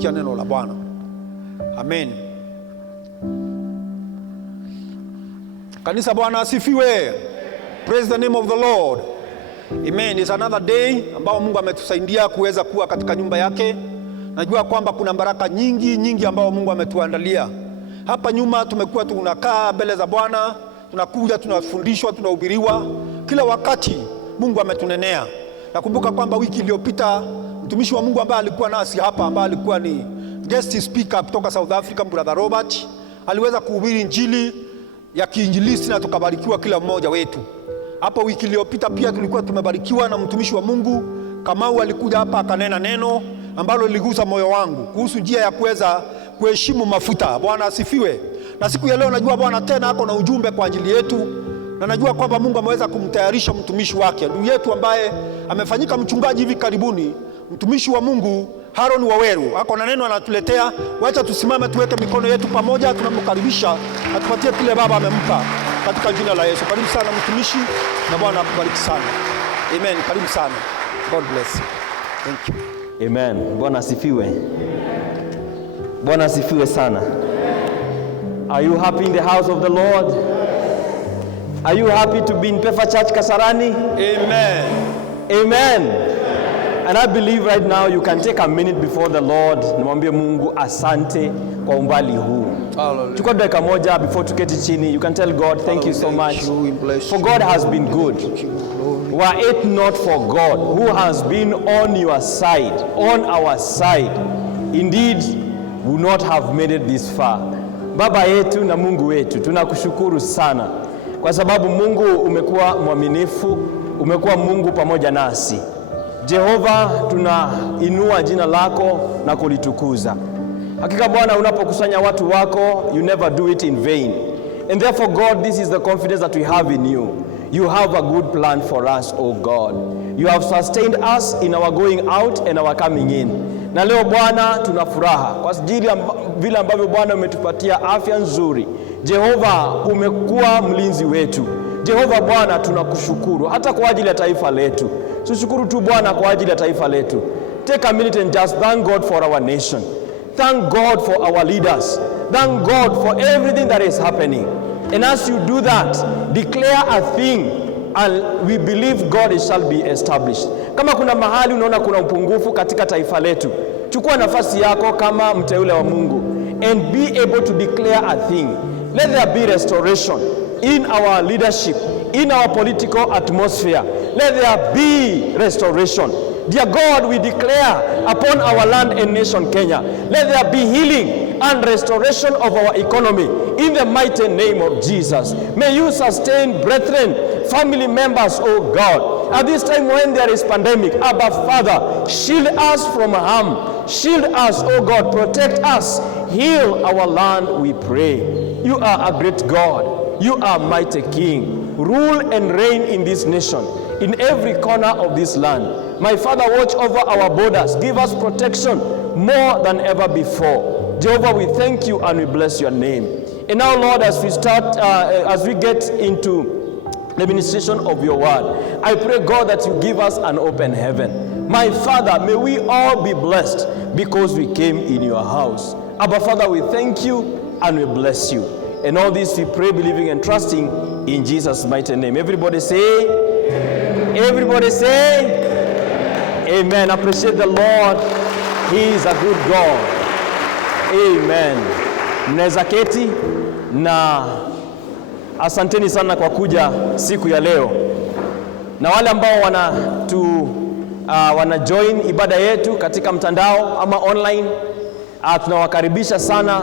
kusikia neno la Bwana. Amen. Kanisa, Bwana asifiwe. Praise the name of the Lord. Amen. It's another day ambao Mungu ametusaidia kuweza kuwa katika nyumba yake. Najua kwamba kuna baraka nyingi ambao Mungu ametuandalia. Hapa nyuma tumekuwa tunakaa mbele za Bwana, tunakuja, tunafundishwa, tunahubiriwa. Kila wakati Mungu ametunenea. Nakumbuka kwamba wiki iliyopita mtumishi wa Mungu ambaye alikuwa nasi hapa, ambaye alikuwa ni guest speaker kutoka South Africa, Brother Robert, aliweza kuhubiri injili ya kiinjilisti na tukabarikiwa kila mmoja wetu. Hapo wiki iliyopita pia tulikuwa tumebarikiwa na mtumishi wa Mungu Kamau, alikuja hapa akanena neno ambalo liligusa moyo wangu kuhusu njia ya kuweza kuheshimu mafuta. Bwana asifiwe. Na siku ya leo najua Bwana tena ako na ujumbe kwa ajili yetu, na najua kwamba Mungu ameweza kumtayarisha mtumishi wake, ndugu yetu ambaye amefanyika mchungaji hivi karibuni, mtumishi wa Mungu Haron Waweru. Ako na neno anatuletea. Wacha tusimame tuweke mikono yetu pamoja, tunamkaribisha atupatie kile Baba amempa katika jina la Yesu. Karibu sana mtumishi, na Bwana akubariki sana. Amen. Karibu sana. God bless you. Thank you. Amen. Bwana asifiwe. Bwana asifiwe sana. Are you happy in the house of the Lord? Are you happy to be in Pefa Church Kasarani? Amen. Amen. And I believe right now you can take a minute before the Lord. Nimwambie Mungu asante kwa umbali huu. Chukua dakika moja before tuketi chini. You can tell God, thank you so much. For God has been good. Were it not for God who has been on your side, on our side, indeed we would not have made it this far. Baba yetu na Mungu wetu, tunakushukuru sana kwa sababu Mungu umekuwa mwaminifu, umekuwa Mungu pamoja nasi. Jehova, tunainua jina lako na kulitukuza. Hakika Bwana, unapokusanya watu wako, you never do it in vain. And therefore God, this is the confidence that we have in you. You have a good plan for us, oh God. You have sustained us in our going out and our coming in. Na leo Bwana tunafuraha kwa ajili ya vile ambavyo Bwana umetupatia afya nzuri. Jehova, umekuwa mlinzi wetu. Jehova Bwana, tunakushukuru hata kwa ajili ya taifa letu. Tushukuru tu Bwana kwa ajili ya taifa letu. Take a minute and just thank God for our nation. Thank God for our leaders. Thank God for everything that is happening. And as you do that, declare a thing and we believe God it shall be established. Kama kuna mahali unaona kuna upungufu katika taifa letu, chukua nafasi yako kama mteule wa Mungu and be able to declare a thing. Let there be restoration in our leadership, in our political atmosphere. Let there be restoration. Dear God, we declare upon our land and nation Kenya, let there be healing and restoration of our economy in the mighty name of Jesus. May you sustain brethren, family members, oh God. At this time when there is pandemic, Abba Father, shield us from harm. Shield us, oh God, protect us. Heal our land, we pray. You are a great God. You are mighty King. Rule and reign in this nation, in every corner of this land. My Father, watch over our borders. Give us protection more than ever before. Jehovah, we thank you and we bless your name. And now, Lord, as we get into the ministration of your word, I pray, God, that you give us an open heaven. My Father, may we all be blessed because we came in your house. Abba, Father, we thank you and we bless you. And all this we pray, believing and trusting in Jesus' mighty name. Everybody say, amen. Everybody say, amen. Appreciate the Lord. He is a good God. Amen. Mnaweza keti, na asanteni sana kwa kuja siku ya leo. Na wale ambao wana join ibada yetu katika mtandao ama online, tunawakaribisha sana.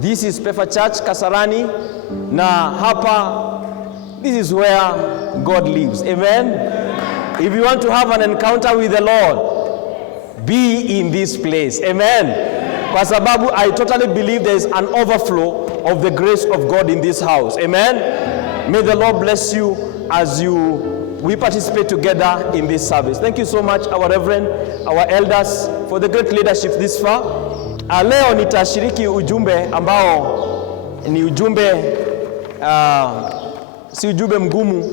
This is Pefa Church Kasarani, na hapa, this is where God lives. Amen. If you want to have an encounter with the Lord, be in this place. Amen. Kwa sababu I totally believe there is an overflow of the grace of God in this house. Amen. May the Lord bless you as we participate together in this service. Thank you so much, our Reverend, our elders, for the great leadership this far. Leo nitashiriki ujumbe ambao ni ujumbe si ujumbe mgumu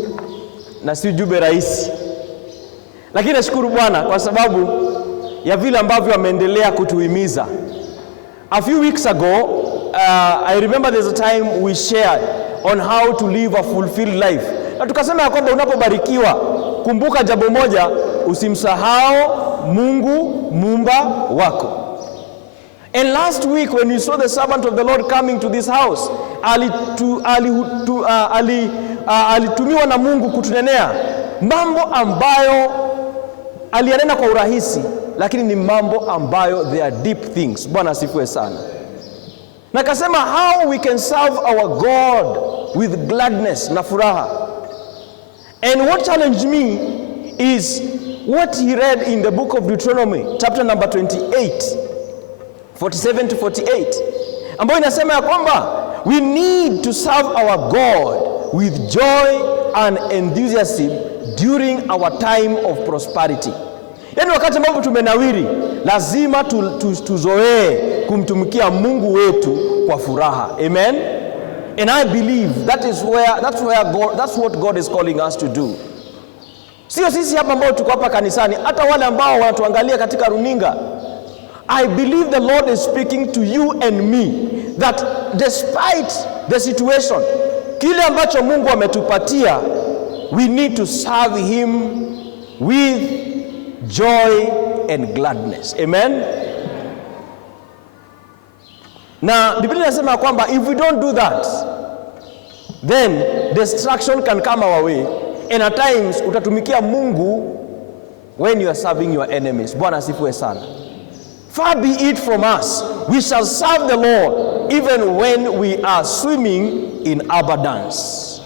na si ujumbe rahisi. Lakini nashukuru Bwana kwa sababu ya vile ambavyo ameendelea kutuhimiza. A few weeks ago, I remember there's a time we shared on how to live a fulfilled life. Na tukasema ya kwamba unapobarikiwa, kumbuka jambo moja, usimsahau Mungu Muumba wako. And last week when we saw the servant of the Lord coming to this house, alitumiwa na Mungu kutunenea mambo ambayo aliyanena kwa urahisi, lakini ni mambo ambayo they are deep things. Bwana asifiwe sana. Na kasema how we can serve our God with gladness na furaha. And what challenged me is what he read in the book of Deuteronomy, chapter number 28, 47 to 48, ambayo inasema ya kwamba we need to serve our God with joy and enthusiasm during our time of prosperity. Yaani wakati ambapo tumenawiri, lazima tuzoee kumtumikia Mungu wetu kwa furaha. Amen. And I believe that's what God is calling us to do. Sio sisi hapa ambao tuko hapa kanisani, hata wale ambao wanatuangalia katika runinga. I believe the Lord is speaking to you and me that despite the situation, kile ambacho Mungu ametupatia, we need to serve him with joy and gladness. Amen. Na Biblia inasema kwamba if we don't do that, then destruction can come our way, and at times utatumikia Mungu when you are serving your enemies. Bwana asifiwe sana. Far be it from us, we shall serve the Lord even when we are swimming in abundance.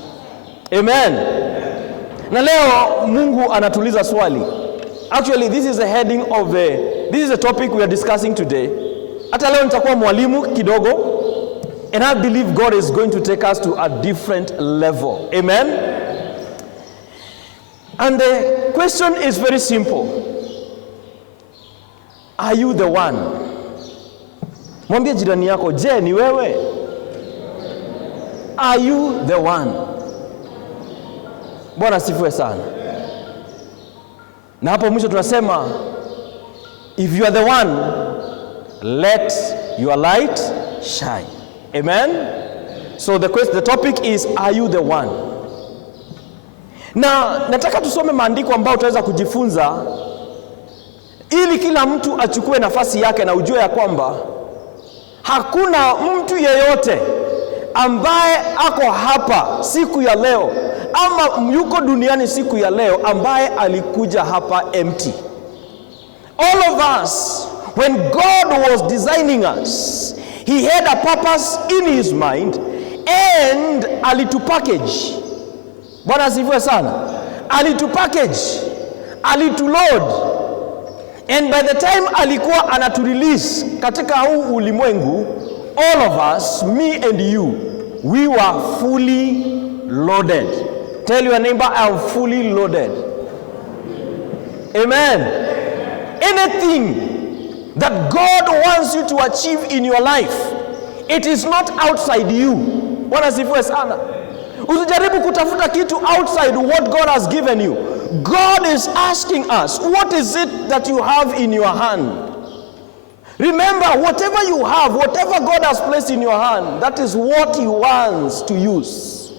Amen. Na leo Mungu anatuliza swali. Actually, this is the heading of this is the topic we are discussing today. Hata leo nitakuwa mwalimu kidogo, and I believe God is going to take us to a different level. Amen. And the question is very simple. Are you the one? Mwambie jirani yako, je, ni wewe? Are you the one? Bwana asifiwe sana. Na hapo mwisho tunasema, if you are the one, let your light shine. Amen. So the topic is, are you the one? Na nataka tusome maandiko ambayo tutaweza kujifunza ili kila mtu achukue nafasi yake na ujue ya kwamba hakuna mtu yeyote ambaye ako hapa siku ya leo ama yuko duniani siku ya leo ambaye alikuja hapa empty. All of us, when God was designing us, he had a purpose in his mind and alitupackage. Bwana asifiwe sana. Alitupackage, alituload. And by the time alikuwa anaturelease katika huu ulimwengu, all of us, me and you, we were fully loaded. Tell your neighbor, I am fully loaded. Amen. Anything that God wants you to achieve in your life, it is not outside you. Bwana asifiwe sana. Usijaribu kutafuta kitu outside what God has given you. God is asking us, what is it that you have in your hand? Remember, whatever you have, whatever God has placed in your hand, that is what he wants to use.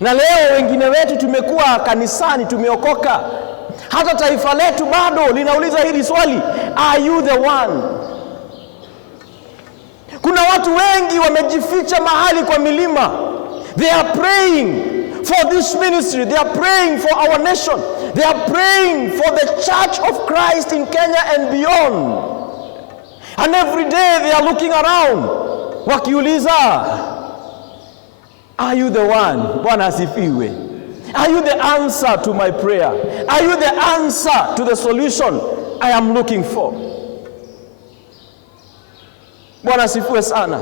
Na leo wengine wetu tumekuwa kanisani, tumeokoka. Hata taifa letu bado linauliza hili swali, are you the one? Kuna watu wengi wamejificha mahali kwa milima. They are praying for this ministry. They are praying for our nation. They are praying for the church of Christ in Kenya and beyond. And every day they are looking around, wakiuliza, are you the one? Bwana asifiwe. Are you the answer to my prayer? Are you the answer to the solution I am looking for? Bwana asifiwe sana.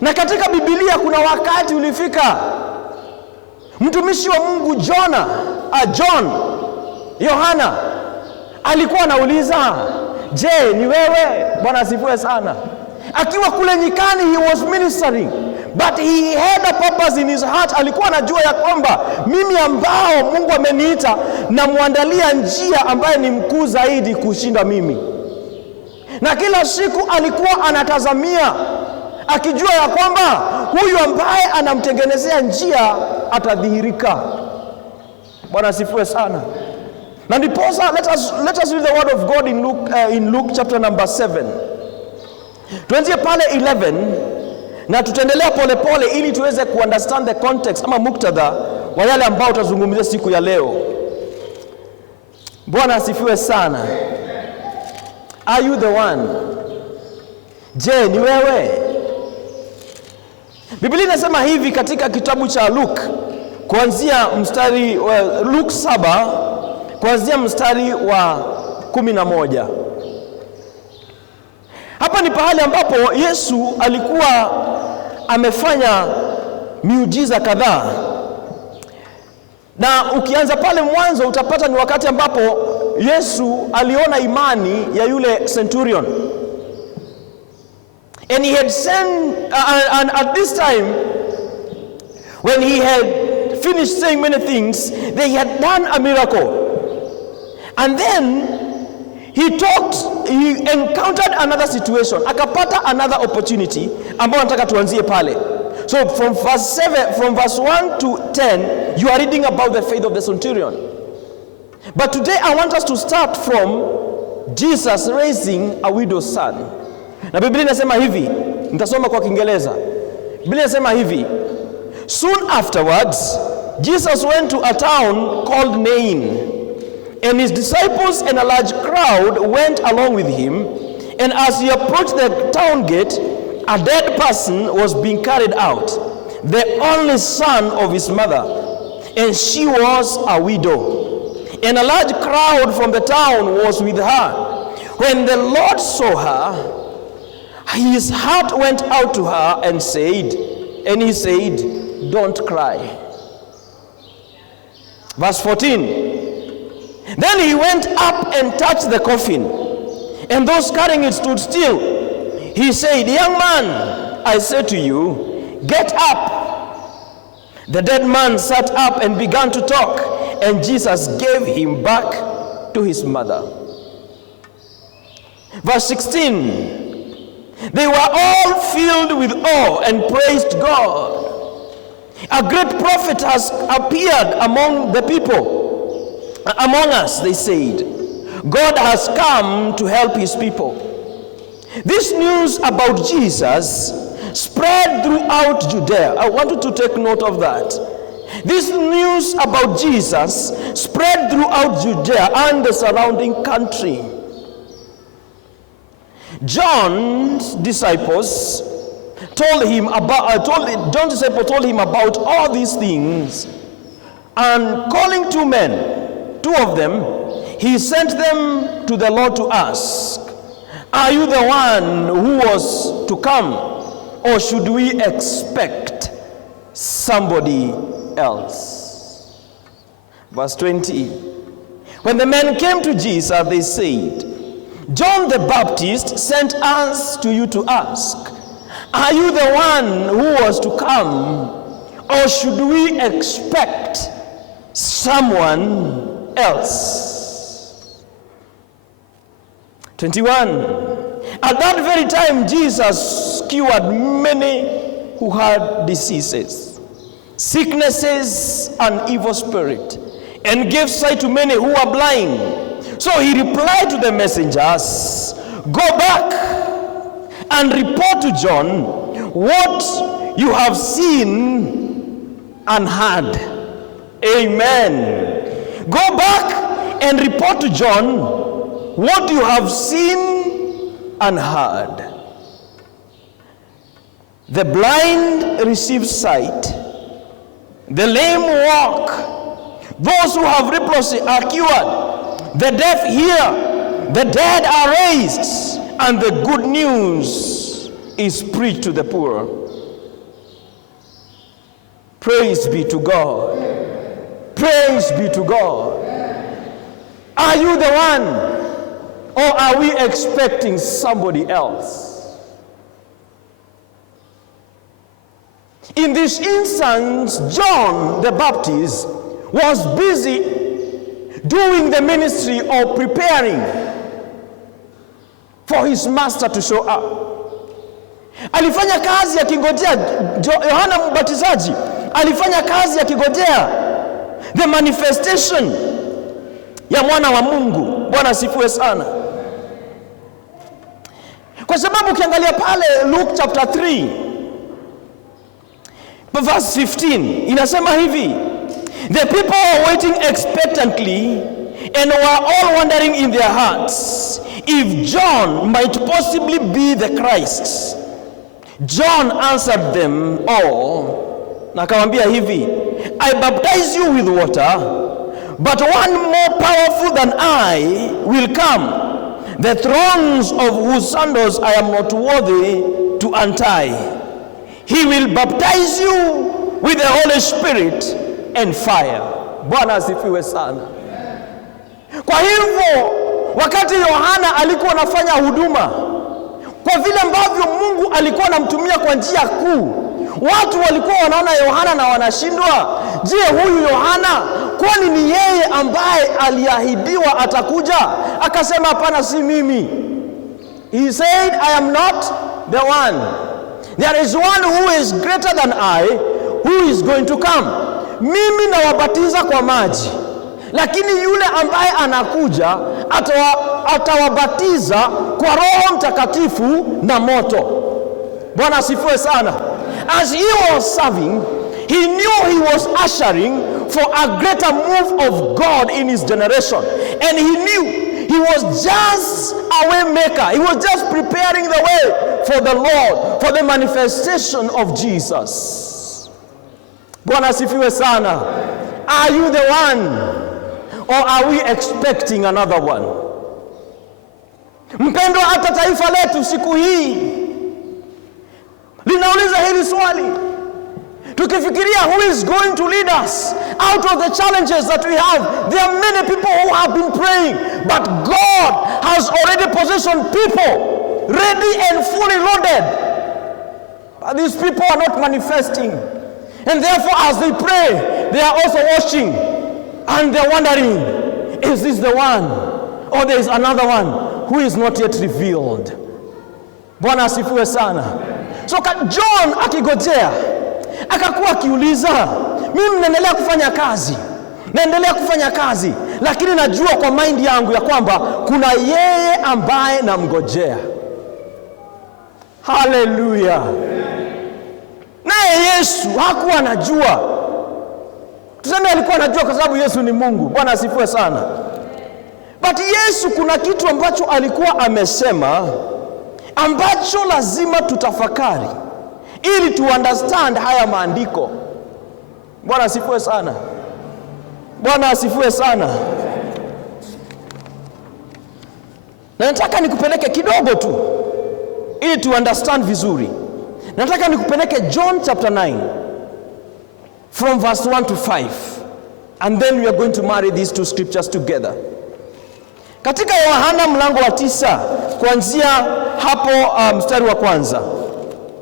Na katika Biblia kuna wakati ulifika mtumishi wa Mungu Yohana alikuwa anauliza, je, ni wewe? Bwana asifiwe sana. Akiwa kule nyikani, he was ministering. But he had a purpose in his heart. Alikuwa anajua ya kwamba mimi ambao Mungu ameniita na muandalia njia ambaye ni mkuu zaidi kushinda mimi. Na kila siku alikuwa anatazamia akijua ya kwamba huyu ambaye anamtengenezea njia atadhihirika. Bwana asifiwe sana. Na ndiposa let us read the word of God in Luke chapter number 7. Tuanzie pale 11 na tutaendelea polepole ili tuweze kuunderstand the context ama muktadha wa yale ambao tutazungumzia siku ya leo. Bwana asifiwe sana. Are you the one? Je, ni wewe? Biblia inasema hivi katika kitabu cha Luke kuanzia mstari Luke 7 kuanzia mstari wa 11. Hapa ni pahali ambapo Yesu alikuwa amefanya miujiza kadhaa. Na ukianza pale mwanzo utapata ni wakati ambapo Yesu aliona imani ya yule centurion. And he had sent, and at this time, when he had finished saying many things, they had done a miracle. And then he encountered another situation. Akapata another opportunity ambayo nataka tuanzie pale. So from verse 1 to 10, you are reading about the faith of the centurion. But today I want us to start from Jesus raising a widow's son. Na Biblia inasema hivi, nitasoma kwa Kiingereza. Biblia inasema hivi: Soon afterwards, Jesus went to a town called Nain, and his disciples and a large crowd went along with him. And as he approached the town gate, a dead person was being carried out, the only son of his mother, and she was a widow. And a large crowd from the town was with her. When the Lord saw her, his heart went out to her and he said, "Don't cry." Verse 14. Then he went up and touched the coffin, and those carrying it stood still. He said, "Young man, I say to you, get up." The dead man sat up and began to talk, and Jesus gave him back to his mother. Verse 16. They were all filled with awe and praised God. "A great prophet has appeared among the people. Among us," they said. "God has come to help his people." This news about Jesus spread throughout Judea. I want you to take note of that. This news about Jesus spread throughout Judea and the surrounding country. John's disciples told him about all these things, and calling two of them, he sent them to the Lord to ask, "Are you the one who was to come, or should we expect somebody else?" Verse 20. When the men came to Jesus, they said, "John the Baptist sent us to you to ask, are you the one who was to come, or should we expect someone else?" 21. At that very time, Jesus cured many who had diseases, sicknesses, and evil spirit, and gave sight to many who were blind. So he replied to the messengers, "Go back and report to John what you have seen and heard." Amen. Go back and report to John what you have seen and heard. The blind receive sight, the lame walk, those who have leprosy are cured, the deaf hear, the dead are raised, and the good news is preached to the poor. Praise be to God. Praise be to God. Are you the one, or are we expecting somebody else? In this instance, John the Baptist was busy doing the ministry of preparing for his master to show up. Alifanya kazi akingojea Yohana Mbatizaji, alifanya kazi akingojea the manifestation ya mwana wa Mungu. Bwana asifiwe sana. Kwa sababu ukiangalia pale Luke chapter 3 verse 15 inasema hivi, the people were waiting expectantly and were all wondering in their hearts if John might possibly be the Christ. John answered them all, na akamwambia hivi, I baptize you with water, but one more powerful than I will come, the thongs of whose sandals I am not worthy to untie. He will baptize you with the Holy Spirit and fire. Bwana asifiwe sana. Kwa hivyo wakati Yohana alikuwa anafanya huduma, kwa vile ambavyo Mungu alikuwa anamtumia kwa njia kuu, watu walikuwa wanaona Yohana na wanashindwa. Je, huyu Yohana kwani ni yeye ambaye aliahidiwa atakuja? Akasema hapana, si mimi. He said, I am not the one. There is one who is greater than I, who is going to come. Mimi nawabatiza kwa maji, lakini yule ambaye anakuja atawabatiza kwa Roho Mtakatifu na moto. Bwana asifiwe sana. As he was serving, he knew he was ushering for a greater move of God in his generation. And he knew he was just a way maker. He was just preparing the way for the Lord, for the manifestation of Jesus. Bwana asifiwe sana. Are you the one, or are we expecting another one? Mpendo, hata taifa letu siku hii linauliza hili swali. Tukifikiria who is going to lead us out of the challenges that we have, there are many people who have been praying, but God has already positioned people ready and fully loaded. But these people are not manifesting. And therefore, as they pray, they are also watching, and they're wondering, is this the one, or there is another one who is not yet revealed? Bwana asifiwe sana. So John akigojea, akakuwa akiuliza, mimi naendelea kufanya kazi, lakini najua kwa mind yangu ya kwamba kuna yeye ambaye namngojea. Hallelujah. Naye Yesu hakuwa anajua. Tuseme alikuwa anajua kwa sababu Yesu ni Mungu. Bwana asifiwe sana. But Yesu kuna kitu ambacho alikuwa amesema, ambacho lazima tutafakari ili tu understand haya maandiko. Bwana asifiwe sana. Bwana asifiwe sana. Na nataka nikupeleke kidogo tu ili tu understand vizuri. Nataka nikupeleke John chapter 9 from verse 1 to 5, and then we are going to marry these two scriptures together. Katika Yohana mlango wa 9 kuanzia hapo mstari wa kwanza.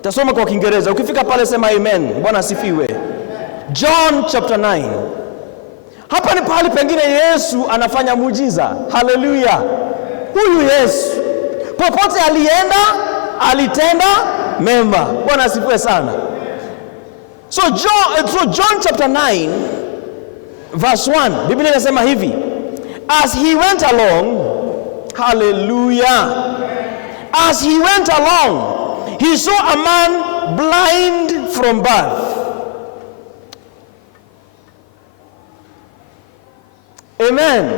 Tasoma kwa Kiingereza. Ukifika pale sema amen. Bwana asifiwe. John chapter 9. Hapa ni pahali pengine Yesu anafanya muujiza. Hallelujah. Huyu Yesu popote alienda alitenda mema. Bwana asifiwe sana. So John chapter 9 verse 1, Biblia inasema hivi, as he went along, hallelujah, as he went along, he saw a man blind from birth. Amen.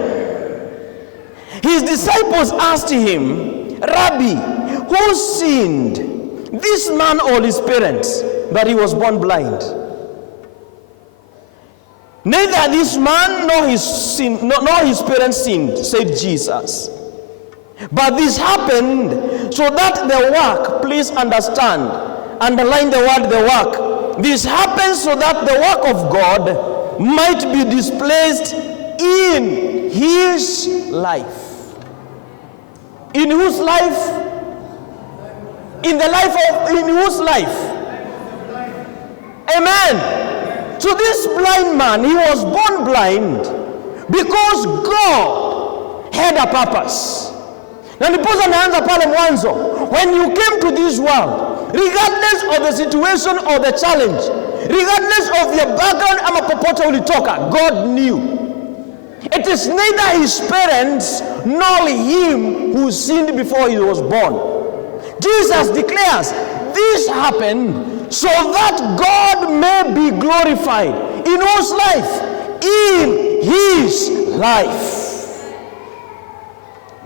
His disciples asked him, Rabbi, who sinned, this man or his parents, that he was born blind? Neither this man nor his parents sinned, said Jesus. But this happened so that the work, please understand, underline the word the work. This happened so that the work of God might be displayed in his life. In whose life? In the life of, in whose life? Amen. So this blind man, he was born blind because God had a purpose. Na ndiposa naanza pale mwanzo. When you came to this world, regardless of the situation or the challenge, regardless of your background ama popote ulitoka, God knew. It is neither his parents nor him who sinned before he was born. Jesus declares, this happened so that God may be glorified. In whose life? In his life.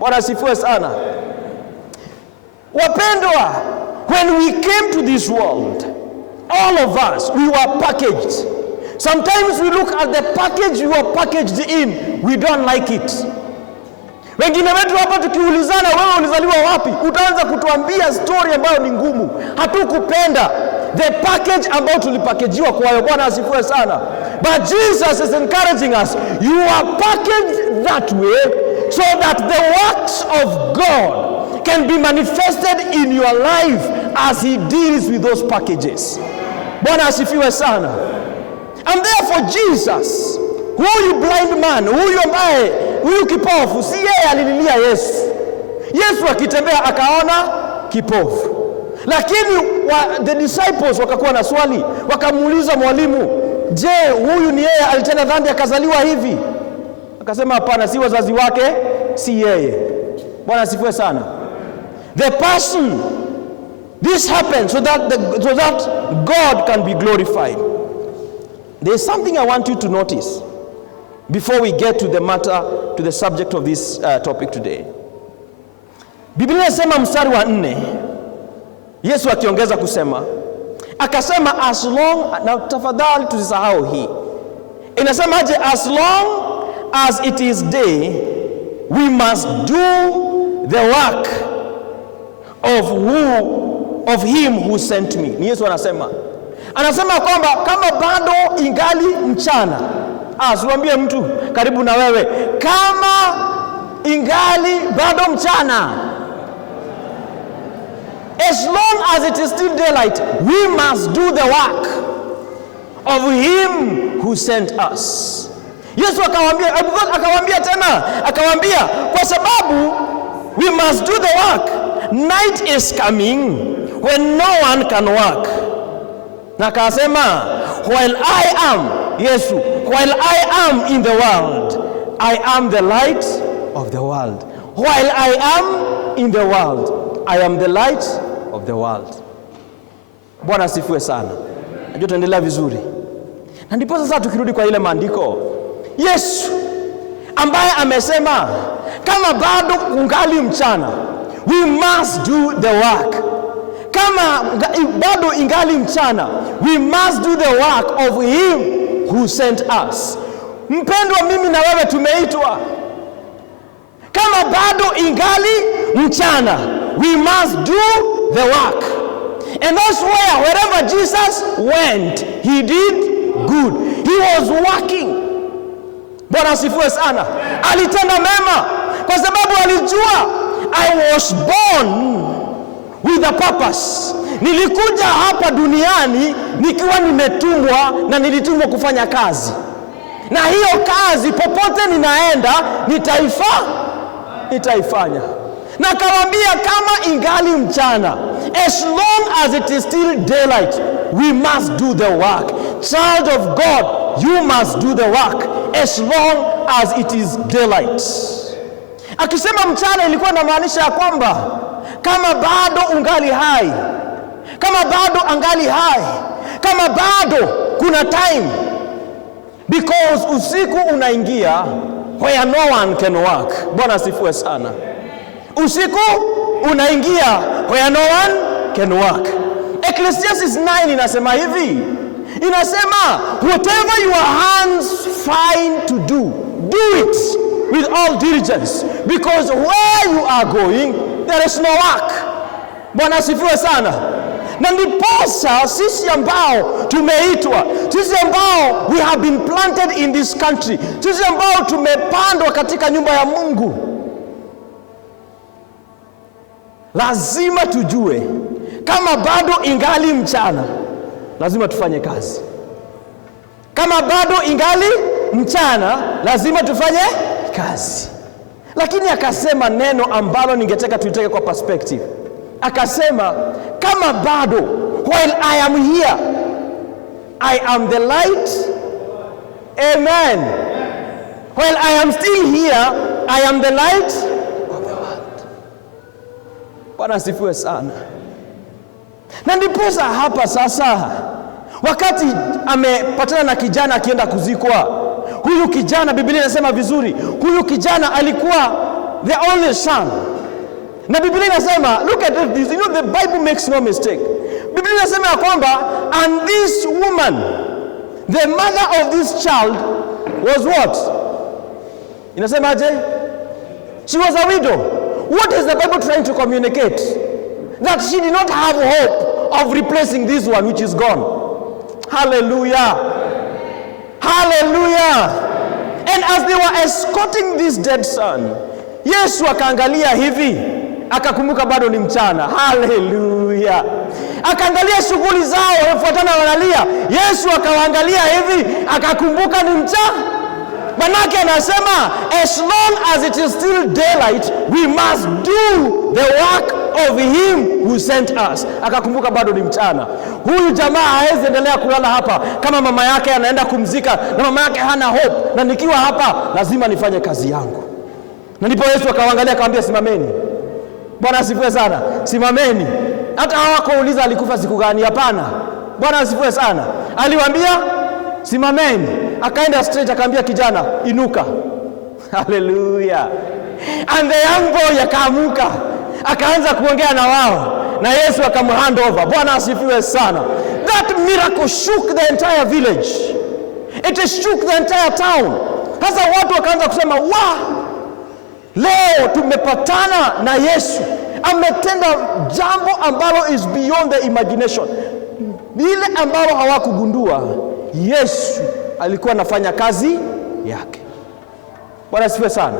Bwana sifiwe sana. Wapendwa, when we came to this world, all of us, we were packaged. Sometimes we look at the package we were packaged in, we don't like it. Wengine wetu hapa tukiulizana, wewe ulizaliwa wapi? Utaanza kutuambia story ambayo ni ngumu. Hatukupenda the package ambayo tulipakejiwa kwayo. Bwana asifiwe sana. But Jesus is encouraging us. You are packaged that way so that the works of God can be manifested in your life as he deals with those packages. Bwana asifiwe sana. And therefore Jesus, huyu blind man, huyu kipofu, si yeye alililia Yesu. Yesu akitembea akaona kipofu. Lakini the disciples wakakuwa na swali, wakamuuliza mwalimu, je, huyu ni yeye alitenda dhambi akazaliwa hivi? Akasema hapana, si wazazi wake, si yeye. Bwana asifiwe sana. The person, this happened so that God can be glorified. There is something I want you to notice before we get to the matter, to the subject of this topic today. Biblia inasema mstari wa 4, Yesu akiongeza kusema, akasema as long, na tafadhali tusisahau hii. Inasema aje? As long as it is day, we must do the work of him who sent me. Ni Yesu anasema. Anasema kwamba kama bado ingali mchana, usiwaambie mtu karibu na wewe, kama ingali bado mchana, as long as it is still daylight, we must do the work of him who sent us. Yesu akawaambia tena, akawaambia kwa sababu we must do the work. Night is coming when no one can work. Na akasema, while I am in the world, I am the light of the world. While I am in the world, I am the light of the world. Bwana asifiwe sana. Najua tuendelea vizuri. Na ndipo sasa tukirudi kwa ile maandiko, Yesu ambaye amesema kama bado kungali mchana, we must do the work. Kama bado ingali mchana, we must do the work of him who sent us. Mpendwa, mimi na wewe tumeitwa. Kama bado ingali mchana, we must do the work. And that's wherever Jesus went, he did good. He was working. Bwana asifiwe sana. Alitenda mema kwa sababu alijua, I was born with a purpose. Nilikuja hapa duniani nikiwa nimetumwa, na nilitumwa kufanya kazi. Na hiyo kazi popote ninaenda nitaifanya. Na akawaambia kama ingali mchana, as long as it is still daylight, we must do the work. Child of God, you must do the work as long as it is daylight. Akisema mchana ilikuwa inamaanisha ya kwamba kama bado ungali hai, kama bado angali hai, kama bado kuna time, because usiku unaingia where no one can work. Bwana asifiwe sana. Usiku unaingia where no one can work. Ecclesiastes 9 inasema hivi, inasema whatever your hands find to do, do it with all diligence, because where you are going there is no work. Bwana asifiwe sana. Na ndiposa sisi ambao tumeitwa, sisi ambao we have been planted in this country, sisi ambao tumepandwa katika nyumba ya Mungu, lazima tujue kama bado ingali mchana, lazima tufanye kazi. Kama bado ingali mchana, lazima tufanye kazi. Lakini akasema neno ambalo ningetaka tuiteke kwa perspective. Akasema kama bado, while I am here, I am the light. Amen. While I am still here, I am the light of the world. Bwana asifiwe sana. Na ndiposa hapa sasa, wakati amepatana na kijana akienda kuzikwa, huyu kijana, Biblia inasema vizuri, huyu kijana alikuwa the only son. Na Biblia inasema, look at this, you know the Bible makes no mistake. Biblia inasema ya kwamba, and this woman, the mother of this child, was what? Inasema aje? She was a widow. What is the Bible trying to communicate? That she did not have hope of replacing this one which is gone. Hallelujah. Hallelujah. And as they were escorting this dead son, Yesu akaangalia hivi, akakumbuka bado ni mchana. Hallelujah. Akaangalia shughuli zao wafuatana wanalia. Yesu akawaangalia hivi, akakumbuka ni mchana. Manake anasema, as long as it is still daylight, we must do the work of him who sent us. Akakumbuka bado ni mchana. Huyu jamaa hawezi endelea kulala hapa kama mama yake anaenda kumzika na mama yake hana hope, na nikiwa hapa lazima nifanye kazi yangu. Na ndipo Yesu akawaangalia akamwambia, simameni. Bwana asifiwe sana. Simameni. Hata hawakouliza alikufa siku gani, hapana. Bwana asifiwe sana. Aliwaambia simameni. Akaenda straight akamwambia kijana, inuka. Hallelujah. And the young boy akaamuka, akaanza kuongea na wao, na Yesu akamhand over. Bwana asifiwe sana. That miracle shook the entire village. It shook the entire town. Sasa watu wakaanza kusema, wa, leo tumepatana na Yesu. Ametenda jambo ambalo is beyond the imagination. Ile ambalo hawakugundua, Yesu alikuwa anafanya kazi yake. Bwana asifiwe sana.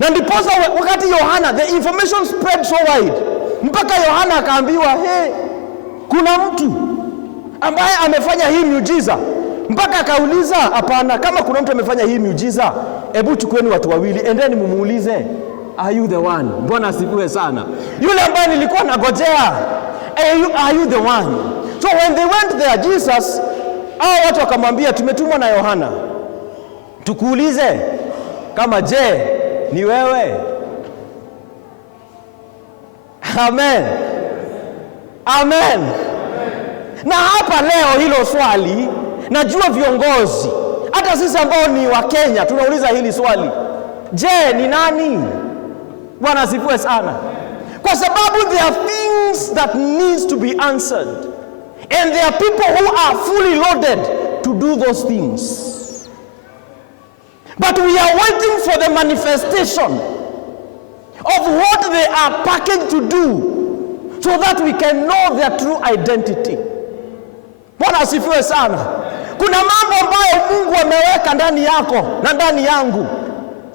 Na ndiposa wakati Yohana, the information spread so wide, mpaka Yohana akaambiwa, hey, kuna mtu ambaye amefanya hii miujiza. Mpaka akauliza, hapana, kama kuna mtu amefanya hii miujiza, hebu chukueni watu wawili, endeni mumuulize, are you the one? Bwana asifiwe sana. Yule ambaye nilikuwa nagojea, are you the one? So when they went there, Jesus, hao watu wakamwambia, tumetumwa na Yohana tukuulize kama je, ni wewe? Amen. Amen. Na hapa leo hilo swali, najua viongozi, hata sisi ambao ni wa Kenya tunauliza hili swali, je, ni nani? Bwana asifiwe sana. Kwa sababu there are things that needs to be answered, and there are people who are fully loaded to do those things. But we are waiting for the manifestation of what they are packaged to do, so that we can know their true identity. Bwana asifiwe sana. Kuna mambo ambayo Mungu ameweka ndani yako na ndani yangu.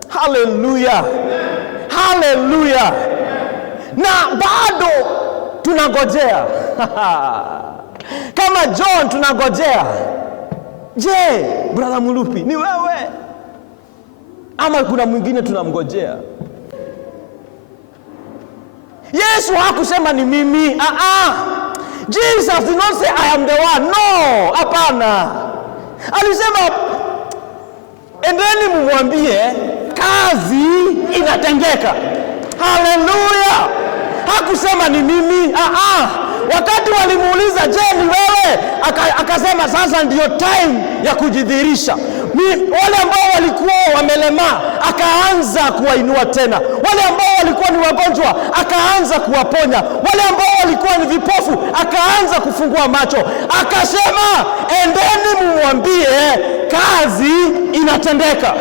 Hallelujah. Hallelujah. Na bado tunangojea. Kama John tunangojea. Je, brother Mulupi, ni wewe? Ama kuna mwingine tunamngojea? Yesu hakusema ni mimi. Jesus did not say I am the one. No, hapana. Alisema endeni mumwambie kazi inatengeka. Hallelujah. Hakusema ni mimi. Wakati walimuuliza, je, ni wewe? Akasema sasa ndio time ya kujidhihirisha. Wale ambao walikuwa wamelemaa akaanza kuwainua tena. Wale ambao walikuwa ni wagonjwa akaanza kuwaponya. Wale ambao walikuwa ni vipofu akaanza kufungua macho. Akasema endeni mumwambie kazi inatendeka.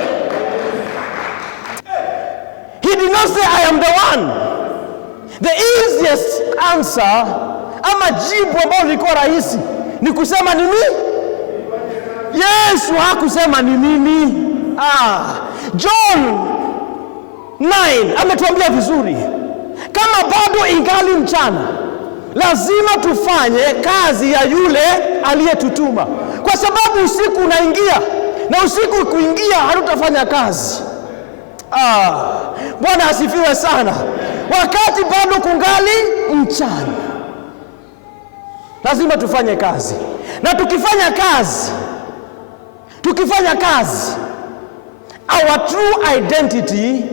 He did not say I am the one. The easiest answer ama jibu ambalo liko rahisi ni kusema ni mimi. Yesu hakusema ni mimi. John 9 ametuambia vizuri, kama bado ingali mchana, lazima tufanye kazi ya yule aliyetutuma, kwa sababu usiku unaingia, na usiku kuingia hatutafanya kazi. Bwana asifiwe sana. Wakati bado kungali mchana, lazima tufanye kazi, na tukifanya kazi, our true identity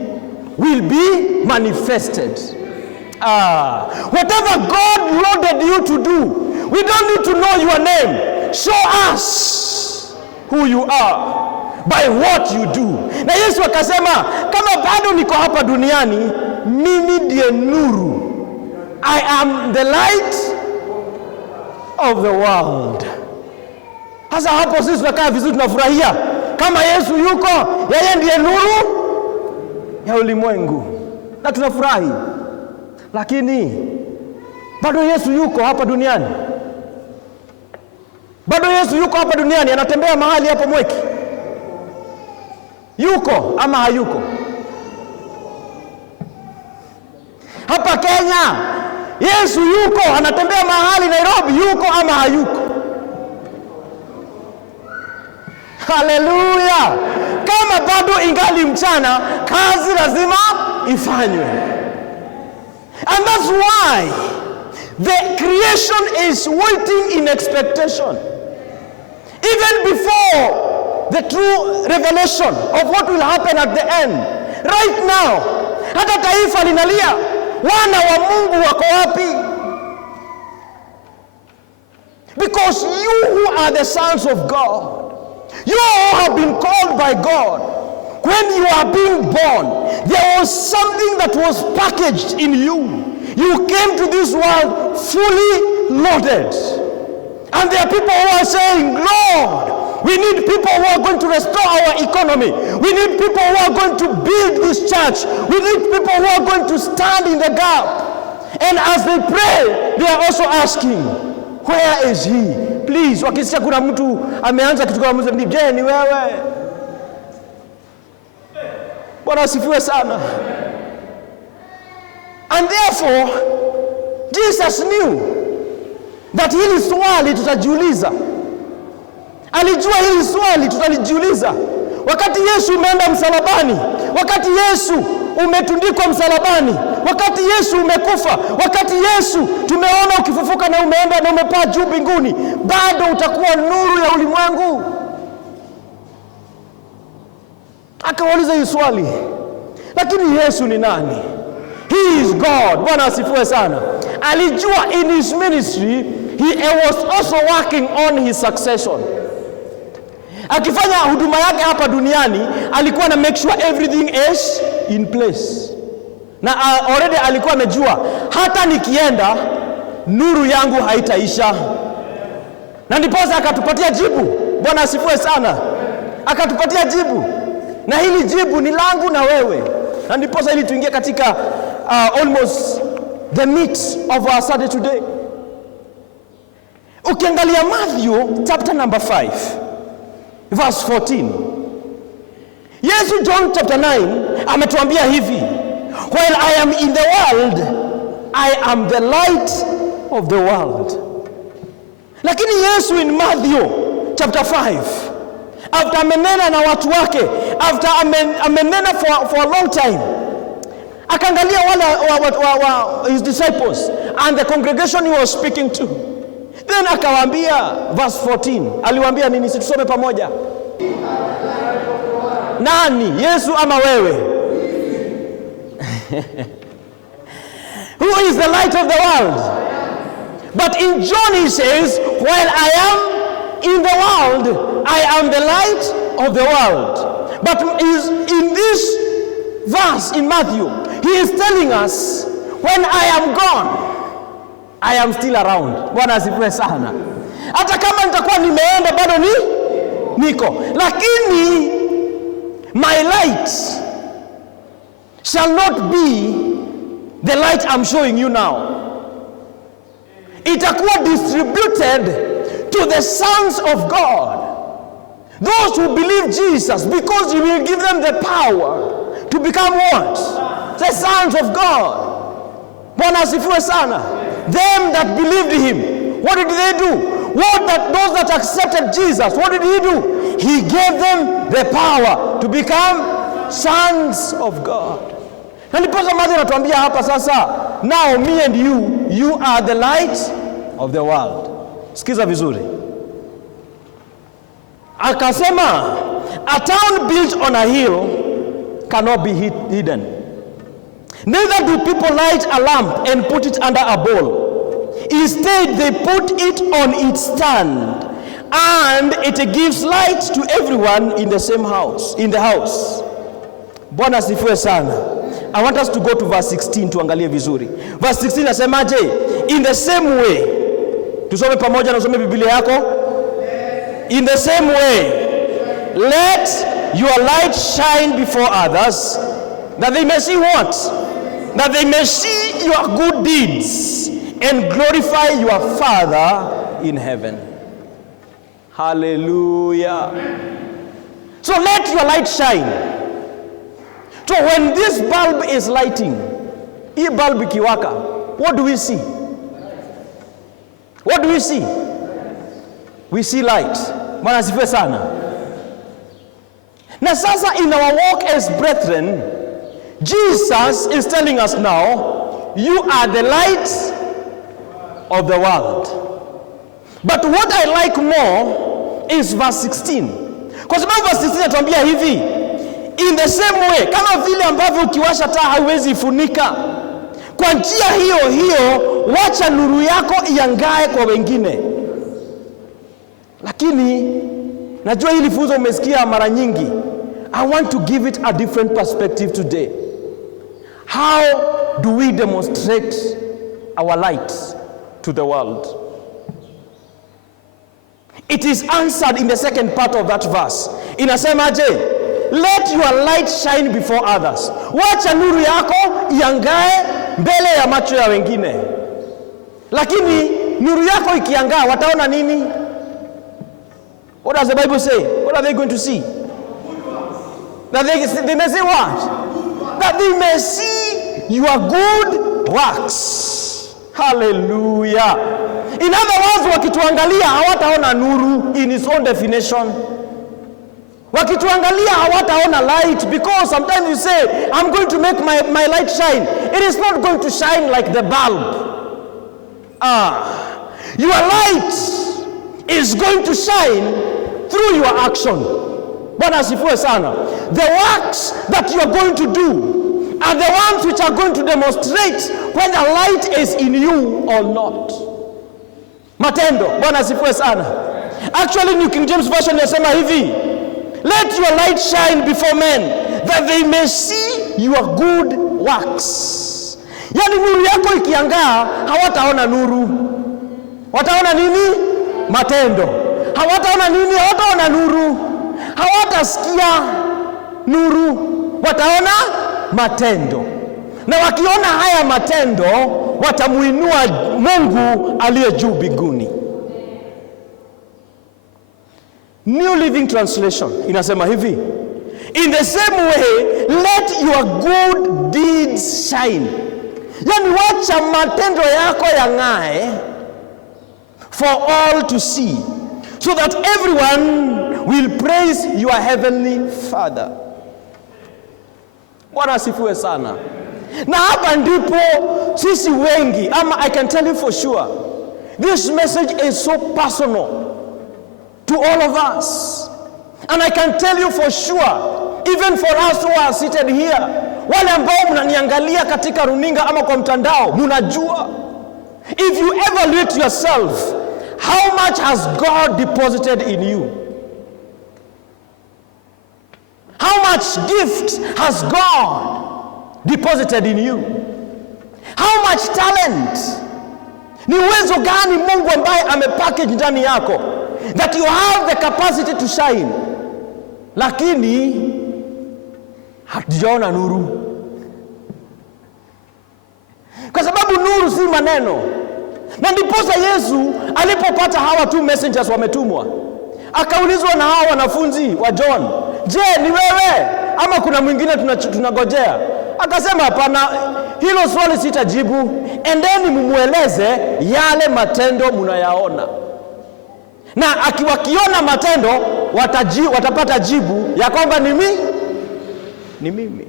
will be manifested. Whatever God loaded you to do, we don't need to know your name. Show us who you are by what you do. Na Yesu akasema, kama bado niko hapa duniani, mimi ndiye nuru. I am the light of the world. Hasa hapo sisi tunakaa vizuri, tunafurahia. Kama Yesu yuko, yeye ndiye nuru ya ulimwengu, na tunafurahi. Lakini bado Yesu yuko hapa duniani. Bado Yesu yuko hapa duniani, anatembea mahali hapo Mweki. Yuko ama hayuko? Hapa Kenya Yesu yuko, anatembea mahali Nairobi. Yuko ama hayuko? Haleluya! Kama bado ingali mchana, kazi lazima ifanywe. And that's why the creation is waiting in expectation, even before the true revelation of what will happen at the end. Right now, hata taifa linalia, wana wa Mungu wako wapi? Because you who are the sons of God, you who have been called by God, when you are being born, there was something that was packaged in you. You came to this world fully loaded. And there are people who are saying, Lord, we need people who are going to restore our economy. We need people who are going to build this church. We need people who are going to stand in the gap. And as they pray, they are also asking, where is he? Please, wakisikia kuna mtu ameanza kitu kama mzee, je, ni wewe? Bwana asifiwe sana. And therefore, Jesus knew that hili swali tutajiuliza. Alijua hili swali tutalijiuliza. Wakati Yesu umeenda msalabani, wakati Yesu umetundikwa msalabani, wakati Yesu umekufa, wakati Yesu tumeona ukifufuka na umeenda na umepaa juu mbinguni, bado utakuwa nuru ya ulimwengu? Akauliza hili swali. Lakini Yesu ni nani? He is God. Bwana asifiwe sana. Alijua in his ministry, he was also working on his succession. Akifanya huduma yake hapa duniani, alikuwa na make sure everything is in place. Na already alikuwa amejua, hata nikienda, nuru yangu haitaisha. Na ndiposa akatupatia jibu. Bwana asifiwe sana. Akatupatia jibu. Na hili jibu ni langu na wewe. Na ndiposa ili tuingie katika almost the meat of our study today. Ukiangalia Matthew chapter number 5, verse 14. Yesu John chapter 9 ametuambia hivi, while I am in the world, I am the light of the world. Lakini Yesu in Matthew chapter 5, after amenena na watu wake, after amenena for a long time, akaangalia wale his disciples and the congregation he was speaking to. Then akawaambia, verse 14, aliwaambia nini? Tusome pamoja. Nani? Yesu ama wewe? Who is the light of the world? But in John he says, while I am in the world, I am the light of the world. But in this verse in Matthew, he is telling us, when I am gone, I am still around. Bwana asifiwe sana. Hata kama nitakuwa nimeenda, bado niko. Lakini my light shall not be the light I'm showing you now. Itakuwa distributed to the sons of God, those who believe Jesus, because he will give them the power to become what? The sons of God. Bwana asifiwe sana. them that believed him. What did they do? Those that accepted Jesus, what did he do? He gave them the power to become sons of God. Na ndiposa Matthew anatuambia hapa sasa, now me and you are the light of the world. Sikiza vizuri. Akasema, a town built on a hill cannot be hidden. Neither do people light a lamp and put it under a bowl. Instead, they put it on its stand, and it gives light to everyone in the same house, in the house. Bwana sifiwe sana. I want us to go to verse 16 tuangalie vizuri. Verse 16 nasemaje? In the same way. Tusome pamoja na usome Biblia yako. In the same way, let your light shine before others, that they may see what? That they may see your good deeds and glorify your Father in heaven. Hallelujah. So let your light shine. So when this bulb is lighting, hii bulb ikiwaka, what do we see? What do we see? We see light. Bwana asifiwe sana. Na sasa in our walk as brethren, Jesus is telling us now, you are the light of the world. But what I like more is verse 16. Kwa sababu verse 16 inatuambia hivi, in the same way, kama vile ambavyo ukiwasha taa haiwezi ifunika, kwa njia hiyo hiyo wacha nuru yako iangae kwa wengine. Lakini najua hili funzo umesikia mara nyingi. I want to give it a different perspective today. How do we demonstrate our light to the world? It is answered in the second part of that verse. Inasemaje? Let your light shine before others. Wacha nuru yako iangae mbele ya macho ya wengine. Lakini nuru yako ikiangaa wataona nini? What does the Bible say? What are they going to see? That they may say what? That they may see your good works. Hallelujah. In other words, wakituangalia hawataona nuru in its own definition. Wakituangalia hawataona light, because sometimes you say, I'm going to make my light shine. It is not going to shine like the bulb. Your light is going to shine through your action. Bwana asifiwe sana. The works that you are going to do are the ones which are going to demonstrate whether light is in you or not. Matendo. Bwana asifiwe sana. Actually, New King James Version inasema hivi, let your light shine before men, that they may see your good works. Yani nuru yako ikiangaa, hawataona nuru. Wataona nini? Matendo. Hawataona nini? Hawataona nuru. Hawatasikia nuru. Wataona matendo. Na wakiona haya matendo, watamuinua Mungu aliye juu mbinguni. New Living Translation inasema hivi, in the same way, let your good deeds shine. Yani wacha matendo yako yang'ae for all to see, so that everyone will praise your heavenly Father. Bwana asifiwe sana. Na hapa ndipo sisi wengi, ama I can tell you for sure, this message is so personal to all of us. And I can tell you for sure, even for us who are seated here, wale ambao mnaniangalia katika runinga ama kwa mtandao, mnajua, if you evaluate yourself, how much has God deposited in you? How much gift has God deposited in you? How much talent? Ni uwezo gani Mungu ambaye amepackage ndani yako, that you have the capacity to shine? Lakini hatujaona nuru. Kwa sababu nuru si maneno. Na ndiposa Yesu alipopata hawa two messengers wametumwa, akaulizwa na hawa wanafunzi wa John, je, ni wewe ama kuna mwingine tunagojea? Akasema hapana, hilo swali sitajibu. endeni mumueleze yale matendo munayaona. Na wakiona matendo watapata jibu ya kwamba ni mimi.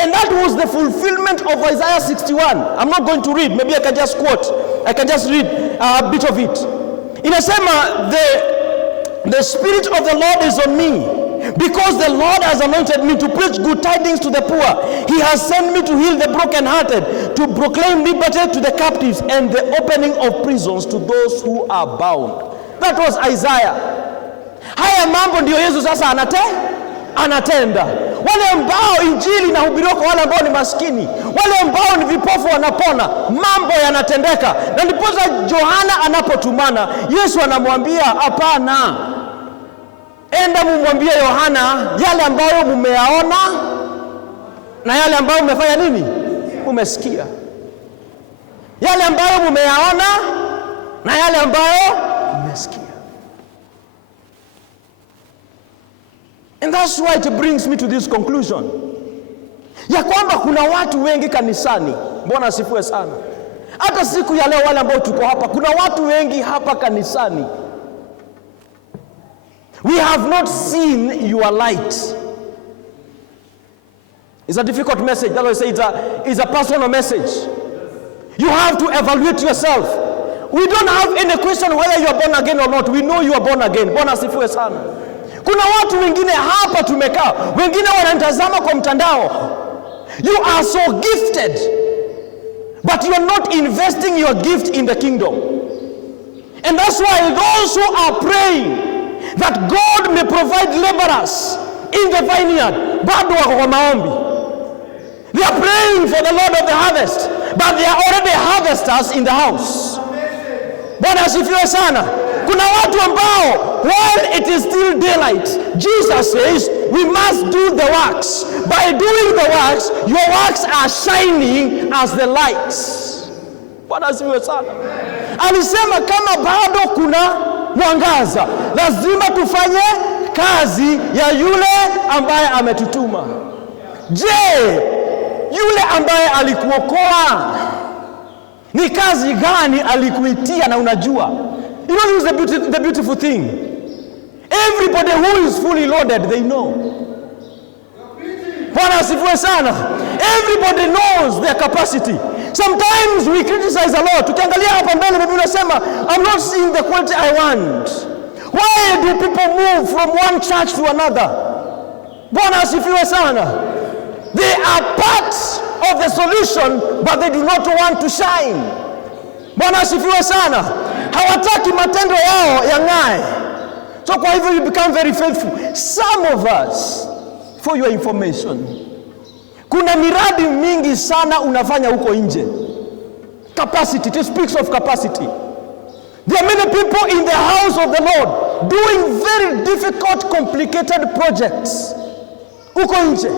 And that was the fulfillment of Isaiah 61. I'm not going to read, maybe I can just quote. I can just read a bit of it. Inasema, the Spirit of the Lord is on me, because the Lord has anointed me to preach good tidings to the poor. He has sent me to heal the brokenhearted, to proclaim liberty to the captives, and the opening of prisons to those who are bound. That was Isaiah. Haya mambo ndio Yesu sasa anatenda. Wale ambao injili inahubiriwa kwa wale ambao ni maskini, wale ambao ni vipofu wanapona, mambo yanatendeka. Na ndiposa Yohana anapotumana, Yesu anamwambia hapana, enda mumwambie Yohana yale ambayo mumeyaona na yale ambayo mmefanya nini? Umesikia. Yale ambayo mumeyaona na yale ambayo umesikia. And that's why it brings me to this conclusion, ya kwamba kuna watu wengi kanisani. Bwana asifiwe sana. Hata siku ya leo wale ambao tuko hapa, kuna watu wengi hapa kanisani. We have not seen your light. It's a difficult message. That's why I say it's a personal message. You have to evaluate yourself. We don't have any question whether you are born again or not. We know you are born again. Bwana asifiwe sana. Kuna watu wengine hapa tumekaa, wengine wanatazama kwa mtandao. You are so gifted, but you are not investing your gift in the kingdom. And that's why those who are praying that God may provide laborers in the vineyard, bado wako kwa maombi. They are praying for the Lord of the harvest, but they are already harvesters in the house. Bwana asifiwe sana. Kuna watu ambao, while it is still daylight, Jesus says we must do the works. By doing the works, your works are shining as the lights. Bwana asifiwe sana. Alisema kama bado kuna mwangaza, lazima tufanye kazi ya yule ambaye ametutuma. Je, yule ambaye alikuokoa ni kazi gani alikuitia na unajua? You know, this is the beautiful thing. Everybody who is fully loaded, they know. Bwana asifiwe sana. Everybody knows their capacity. Sometimes we criticize a lot. Tukiangalia hapa mbele Biblia inasema, I'm not seeing the quality I want. Why do people move from one church to another? Bwana asifiwe sana. They are part of the solution, but they do not want to shine. Bwana asifiwe sana. Hawataki matendo yao yang'ae. So kwa hivyo you become very faithful. Some of us, for your information, kuna miradi mingi sana unafanya huko nje. Capacity, it speaks of capacity. There are many people in the house of the Lord doing very difficult, complicated projects huko nje.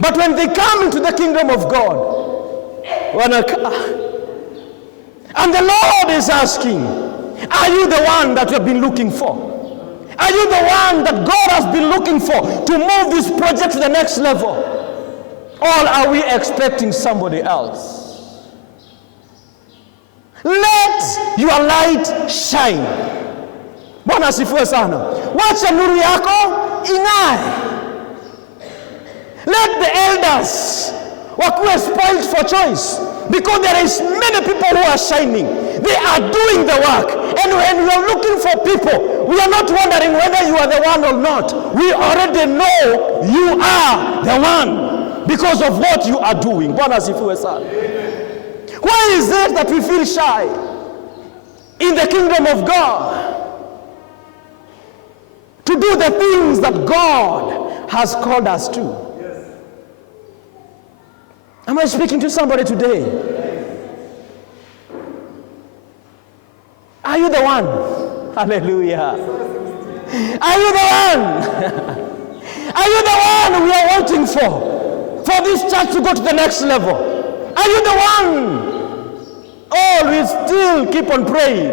But when they come into the kingdom of God, and the Lord is asking, are you the one that you have been looking for? Are you the one that God has been looking for to move this project to the next level? Or are we expecting somebody else? Let your light shine. Bwana asifiwe sana. Wacha nuru yako ing'ae. Let the elders wakuwe spoiled for choice, because there is many people who are shining. They are doing the work. And when we are looking for people, we are not wondering whether you are the one or not. We already know you are the one because of what you are doing. Bwana asifiwe sana. Why is it that we feel shy in the kingdom of God to do the things that God has called us to? Am I speaking to somebody today? Are you the one? Hallelujah. Are you the one? Are you the one we are waiting for this church to go to the next level? Are you the one? Oh, we still keep on praying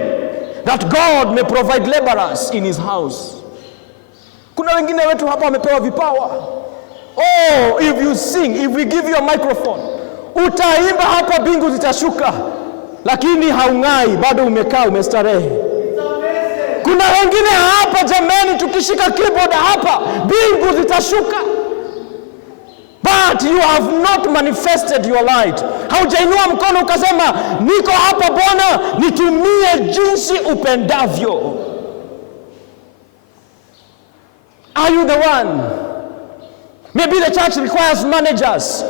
that God may provide laborers in his house. Kuna wengine wetu hapa wamepewa vipawa. Oh, if you sing, if we give you a microphone, Utaimba hapa mbingu zitashuka, lakini haung'ai, bado umekaa umestarehe. Kuna wengine hapa jamani, tukishika keyboard hapa mbingu zitashuka, but you have not manifested your light. Haujainua mkono ukasema niko hapa Bwana, nitumie jinsi upendavyo. Are you the one? Maybe the church requires managers.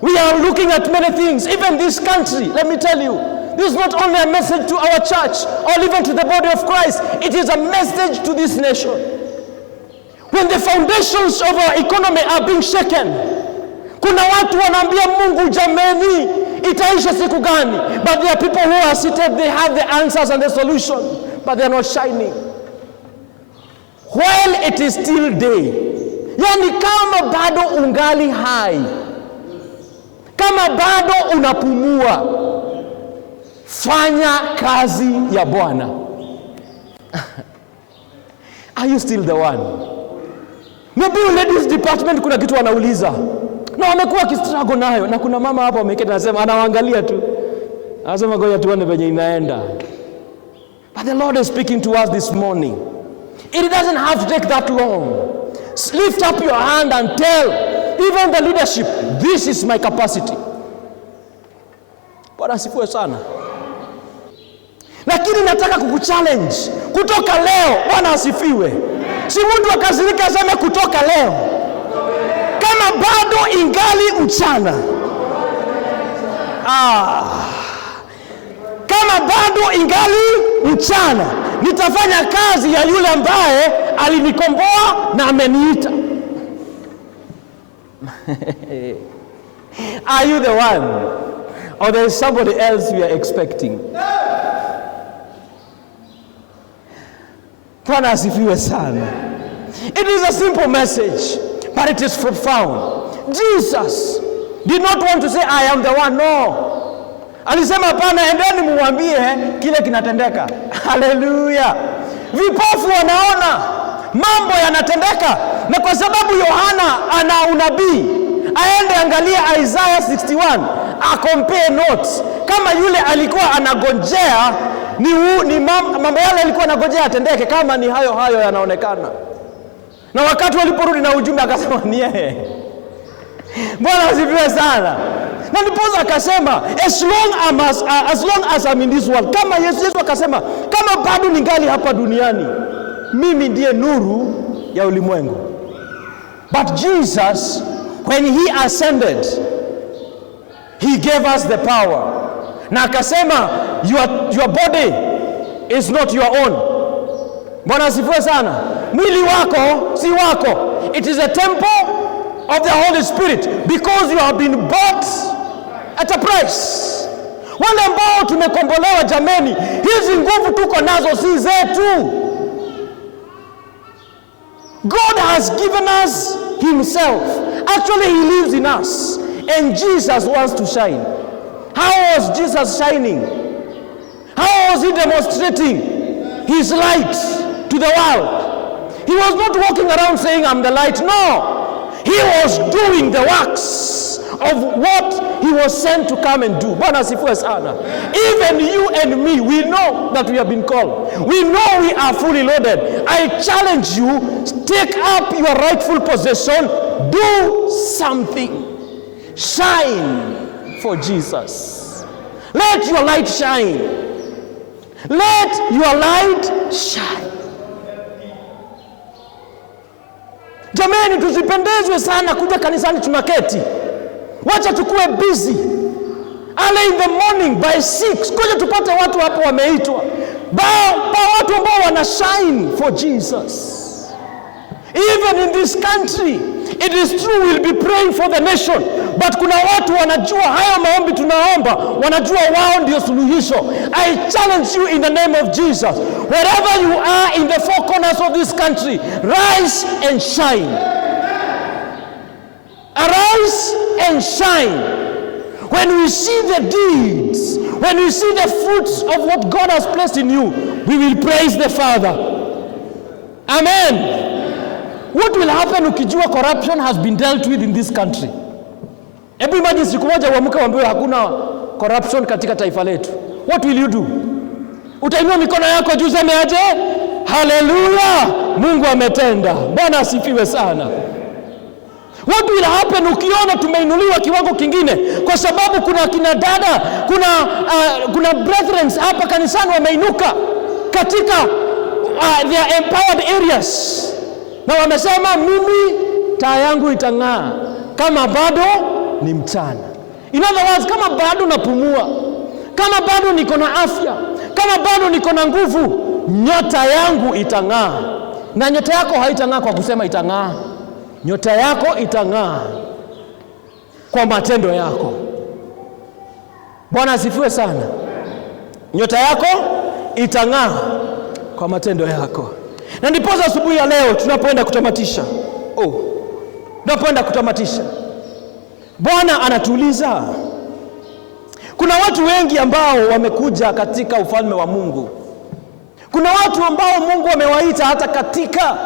We are looking at many things, even this country. Let me tell you, this is not only a message to our church or even to the body of Christ. It is a message to this nation. When the foundations of our economy are being shaken, kuna watu wanaambia Mungu jameni, itaisha siku gani? But there are people who are seated, they have the answers and the solution, but they are not shining. While it is still day, yani kama bado ungali hai, kama bado unapumua, fanya kazi ya Bwana. Are you still the one? Maybe ladies department kuna kitu wanauliza na wamekuwa kistruggle nayo, na kuna mama hapa ameketi anasema, anawaangalia tu, anasema ngoja tuone venye inaenda. But the Lord is speaking to us this morning. It doesn't have to take that long. Lift up your hand and tell even the leadership, this is my capacity. Bwana asifiwe sana. Lakini nataka kukuchallenge kutoka leo. Bwana asifiwe. Si mtu akasirika aseme kutoka leo, kama bado ingali mchana. Kama bado ingali mchana, nitafanya kazi ya yule ambaye alinikomboa na ameniita. Are you the one? Or there is somebody else we are expecting? Bwana asifiwe sana. It is a simple message, but it is profound. Jesus did not want to say, I am the one. No. Alisema hapana, endeni muambie kile kinatendeka. Hallelujah. Vipofu wanaona, mambo yanatendeka. Na kwa sababu Yohana ana unabii, aende angalia Isaiah 61, compare notes. Kama yule alikuwa anagojea ni mambo yale alikuwa anagojea atendeke, kama ni hayo yanaonekana. Na wakati waliporudi na ujumbe akasema ni yeye. Bwana asifiwe sana. Na ndipo akasema as long as I'm in this world, kama Yesu akasema kama bado ningali hapa duniani, mimi ndiye nuru ya ulimwengu. But Jesus, when he ascended, he gave us the power. Na akasema your body is not your own. Bwana asifiwe sana. Mwili wako si wako. It is a temple of the Holy Spirit, because you have been bought at a price. Wale ambao tumekombolewa jameni, hizi nguvu tuko nazo si zetu. God has given us himself. Actually, he lives in us, and Jesus wants to shine. How was Jesus shining? How was he demonstrating his light to the world? He was not walking around saying, I'm the light. No. He was doing the works of what he was sent to come and do. Bwana asifiwe sana. Even you and me, we know that we have been called. We know we are fully loaded. I challenge you, take up your rightful possession. Do something. Shine for Jesus. Let your light shine. Let your light shine. Jamani, tusipendezwe sana kuja kanisani tunaketi. Wacha tukue busy. Early in the morning by 6, kuja tupate watu hapo wameitwa. Watu ambao wana shine for Jesus. Even in this country, it is true we'll be praying for the nation, but kuna watu wanajua haya maombi tunaomba, wanajua wao ndio suluhisho. I challenge you in the name of Jesus. Wherever you are in the four corners of this country, rise and shine. Arise and shine. When we see the deeds, when we see the fruits of what God has placed in you, we will praise the Father. Amen. What will happen ukijua corruption has been dealt with in this country? Hebu imagine siku moja uamke uambiwe hakuna corruption katika taifa letu. What will you do? Utainua mikono yako juu useme aje? Haleluya! Mungu ametenda. Bwana asifiwe sana. What will happen ukiona tumeinuliwa kiwango kingine? Kwa sababu kuna kina dada, kuna brethren hapa kanisani wameinuka katika their empowered areas. Na wamesema mimi taa yangu itang'aa kama bado ni mchana. In other words, kama bado napumua, kama bado niko na afya, kama bado niko na nguvu, nyota yangu itang'aa. Na nyota yako haitang'aa kwa kusema itang'aa. Nyota yako itang'aa kwa matendo yako. Bwana asifiwe sana. Nyota yako itang'aa kwa matendo yako. Na ndipo asubuhi ya leo tunapoenda kutamatisha. Tunapoenda kutamatisha, Bwana anatuuliza, kuna watu wengi ambao wamekuja katika ufalme wa Mungu. Kuna watu ambao Mungu amewaita hata katika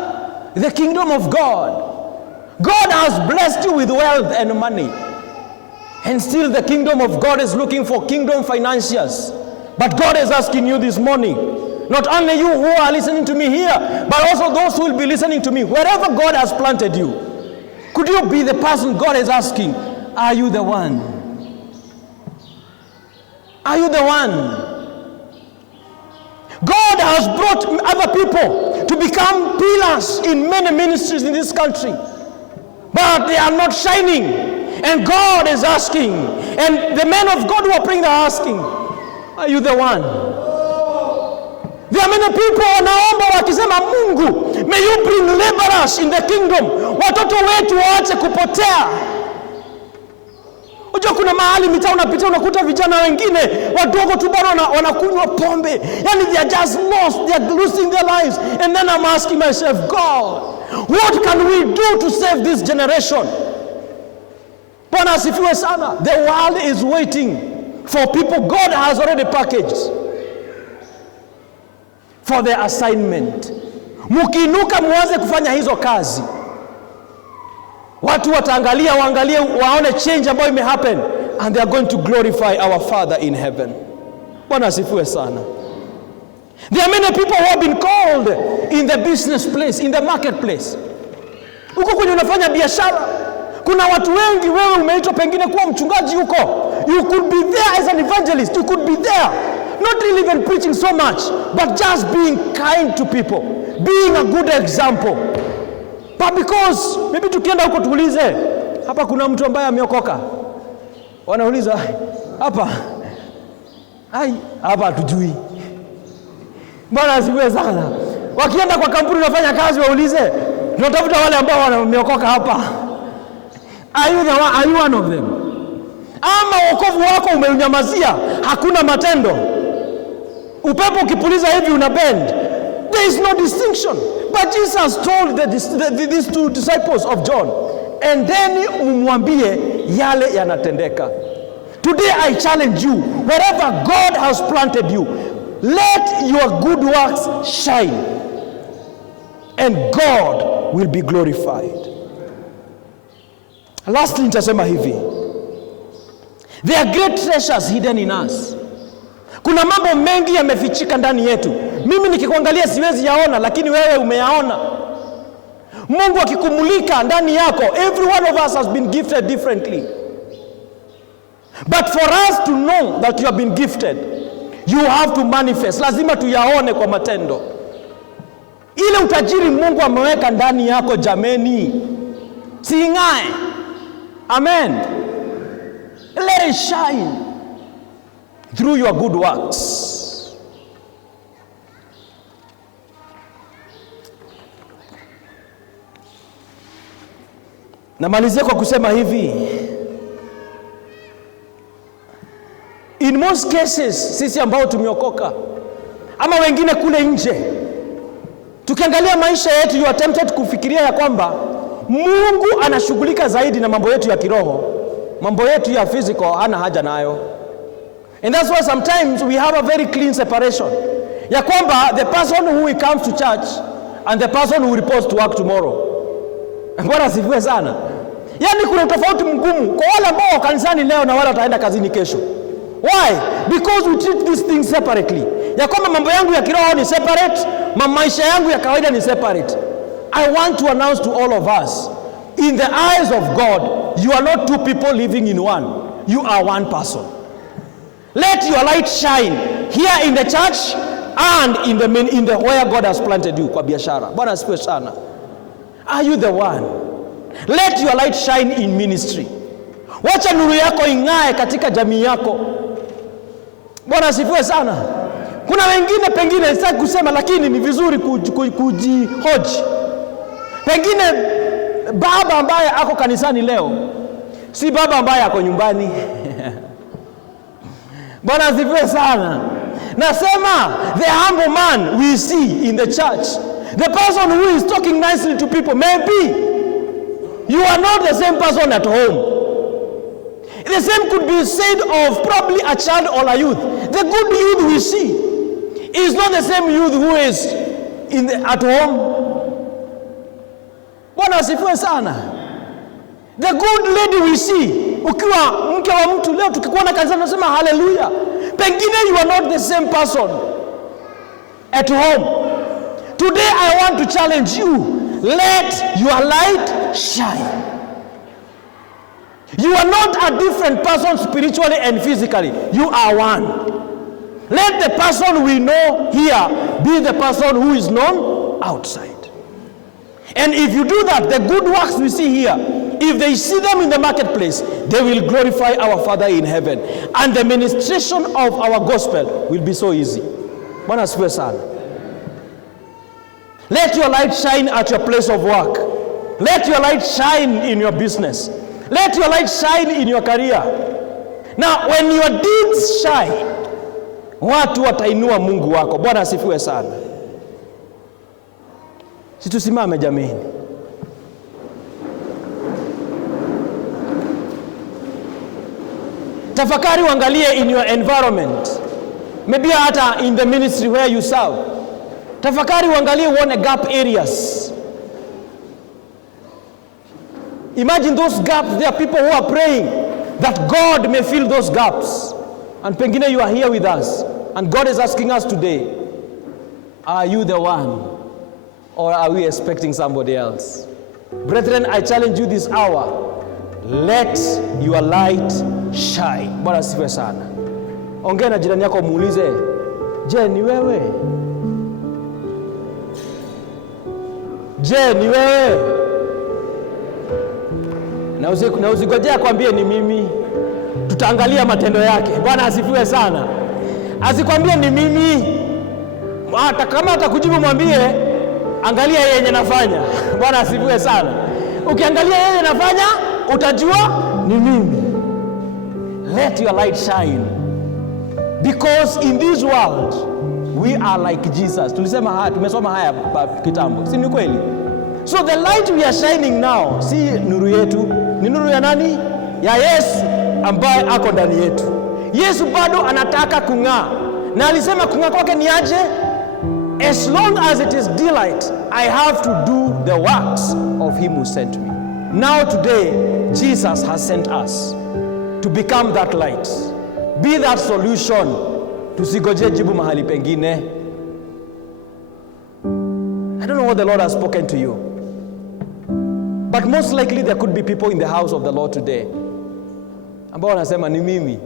the kingdom of God. God has blessed you with wealth and money. And still the kingdom of God is looking for kingdom financiers. But God is asking you this morning, not only you who are listening to me here, but also those who will be listening to me, wherever God has planted you, could you be the person God is asking, are you the one? Are you the one? God has brought other people to become pillars in many ministries in this country, but they are not shining. And God is asking, and the men of God who are praying are asking, are you the one? There are many people wanaomba wakisema, Mungu, may you bring laborers in the kingdom. Watoto wetu waache kupotea. Unajua kuna mahali mitaa unapita unakuta vijana wengine wadogo tu bado wanakunywa pombe. Yani they are just lost, they are losing their lives. And then I'm asking myself, God, what can we do to save this generation? Bwana asifiwe sana. The world is waiting for people God has already packaged for their assignment. Mukiinuka muanze kufanya hizo kazi, watu wataangalia, waone change ambayo ime happen, and they are going to glorify our Father in heaven. Bwana asifiwe sana. There are many people who have been called in the business place, in the marketplace. Uko kwenye unafanya biashara, kuna watu wengi, wewe umeitwa pengine kuwa mchungaji huko. You could be there as an evangelist, you could be there, not really even preaching so much, but just being kind to people, being a good example. But because maybe tukienda huko tuulize, hapa kuna mtu ambaye ameokoka? Wanauliza, hapa hatujui. Bwana asifiwe sana. Wakienda kwa kampuni unafanya kazi waulize, tunatafuta wale ambao wameokoka hapa. Are you one of them? Ama wokovu wako umeunyamazia, hakuna matendo. Upepo ukipuliza hivi una bend. There is no distinction. But Jesus told these two disciples of John, and then umwambie yale yanatendeka. Today I challenge you, wherever God has planted you, let your good works shine, and God will be glorified. Lastly, nitasema hivi, there are great treasures hidden in us. Kuna mambo mengi yamefichika ndani yetu. Mimi nikikuangalia siwezi yaona, lakini wewe umeyaona. Mungu akikumulika ndani yako, every one of us has been gifted differently. But for us to know that you have been gifted, you have to manifest. Lazima tuyaone kwa matendo. Ile utajiri Mungu ameweka ndani yako, jameni, siing'ae. Amen. Let it shine through your good works. Namalizia kwa kusema hivi, in most cases sisi ambao tumeokoka ama wengine kule nje, tukiangalia maisha yetu, you are tempted kufikiria ya kwamba Mungu anashughulika zaidi na mambo yetu ya kiroho, mambo yetu ya physical hana haja nayo. And that's why sometimes we have a very clean separation, ya kwamba the person who comes to church and the person who reports to work tomorrow. Bwana asifiwe sana. Yaani kuna utofauti mgumu kwa wale ambao wako kanisani leo na wale wataenda kazini kesho. Why? Because we treat these things separately. Ya kwamba mambo yangu ya kiroho ni separate, maisha yangu ya kawaida ni separate. I want to announce to all of us, in the eyes of God, you are not two people living in one. You are one person. Let your light shine here in the church and in the where God has planted you kwa biashara. Bwana asifiwe sana. Are you the one? Let your light shine in ministry. Wacha nuru yako ing'ae katika jamii yako. Bwana asifiwe sana. Kuna wengine pengine sitaki kusema lakini ni vizuri kujihoji. Pengine baba ambaye ako kanisani leo si baba ambaye ako nyumbani. Bwana asifiwe sana. Nasema the humble man we see in the church, the person who is talking nicely to people, maybe you are not the same person at home. The same could be said of probably a child or a youth. The good youth we see is not the same youth who is at home. Bwana asifiwe sana. The good lady we see, ukiwa mke wa mtu leo tukikuona kanisani tunasema hallelujah. Pengine you are not the same person at home. Today I want to challenge you. Let your light shine. You are not a different person spiritually and physically. You are one. Let the person we know here be the person who is known outside. And if you do that, the good works we see here, if they see them in the marketplace, they will glorify our Father in heaven. And the ministration of our gospel will be so easy. Bwana asifiwe sana. Let your light shine at your place of work. Let your light shine in your business. Let your light shine in your career. Now, when your deeds shine, watu watainua Mungu wako. Bwana asifiwe sana. Situsimame jameni. Tafakari uangalie in your environment. Maybe hata in the ministry where you serve. Tafakari uangalie uone gap areas. Imagine those gaps. There are people who are praying that God may fill those gaps. And pengine you are here with us. And God is asking us today, are you the one? Or are we expecting somebody else? Brethren, I challenge you this hour. Let your light shine. Bwana asifiwe sana. Ongea na jirani yako muulize, je, ni wewe? Je, ni wewe? Na usigojea akwambie ni mimi. Tutaangalia matendo yake. Bwana asifiwe sana. Asikwambie ni mimi. Hata kama atakujibu mwambie angalia yeye yenye nafanya. Bwana asifiwe sana. Ukiangalia yeye nafanya utajua ni mimi. Let your light shine. Because in this world we are like Jesus. Tulisema haya, tumesoma haya kitambo. Si ni kweli? So the light we are shining now, si nuru yetu, ni nuru ya nani? Ya Yesu ambaye ako ndani yetu. Yesu bado anataka kung'aa. Na alisema kung'aa kwake ni aje? As long as it is daylight, I have to do the works of him who sent me. Now today, Jesus has sent us to become that light. Be that solution. Tusigoje jibu mahali pengine. I don't know what the Lord has spoken to you. But most likely there could be people in the house of the Lord today ambao wanasema ni mimi.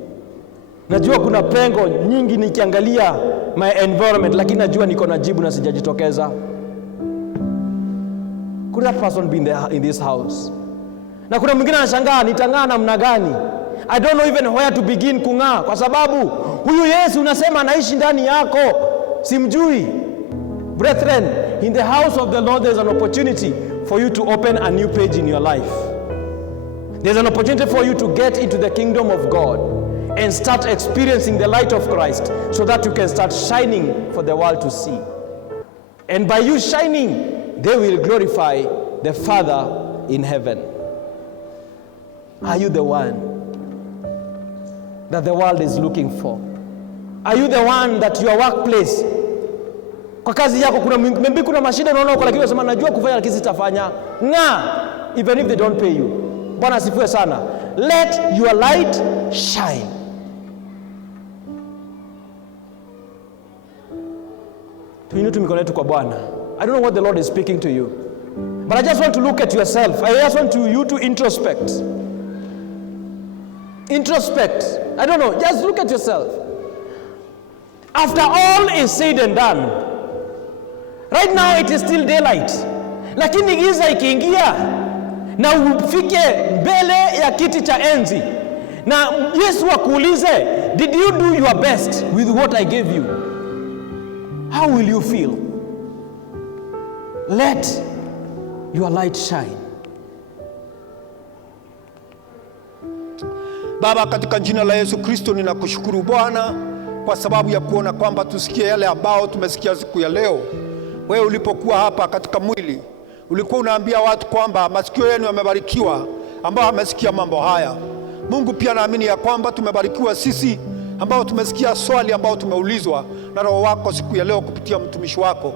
Najua kuna pengo nyingi nikiangalia my environment, lakini najua niko na jibu na sijajitokeza. Could that person be in this house? Na kuna mwingine anashangaa nitang'aa namna gani? I don't know even where to begin kung'aa, kwa sababu huyu Yesu unasema anaishi ndani yako, simjui. Brethren, in the house of the Lord there's an opportunity for you to open a new page in your life. There's an opportunity for you to get into the kingdom of God and start experiencing the light of Christ so that you can start shining for the world to see. And by you shining, they will glorify the Father in heaven. Are you the one that the world is looking for? Are you the one that your workplace, kwa kazi yako kuna mashida unaona uko, lakini unasema najua kufanya lakini sitafanya. Even if they don't pay you, Bwana asifiwe sana. Let your light shine. Tuinutu mikono yetu kwa Bwana. I don't know what the Lord is speaking to you, but I just want to look at yourself. I just want you to introspect. Introspect. I don't know, just look at yourself. After all is said and done, right now it is still daylight. Lakini giza ikiingia na ufike mbele ya kiti cha enzi na Yesu akuulize, did you do your best with what I gave you? How will you feel? Let your light shine. Baba, katika jina la Yesu Kristo ninakushukuru Bwana kwa sababu ya kuona kwamba tusikie yale ambao tumesikia siku ya leo. Wewe ulipokuwa hapa katika mwili, ulikuwa unaambia watu kwamba masikio yenu yamebarikiwa ambao wamesikia mambo haya. Mungu, pia naamini ya kwamba tumebarikiwa sisi ambao tumesikia swali ambao tumeulizwa na Roho wako siku ya leo kupitia mtumishi wako.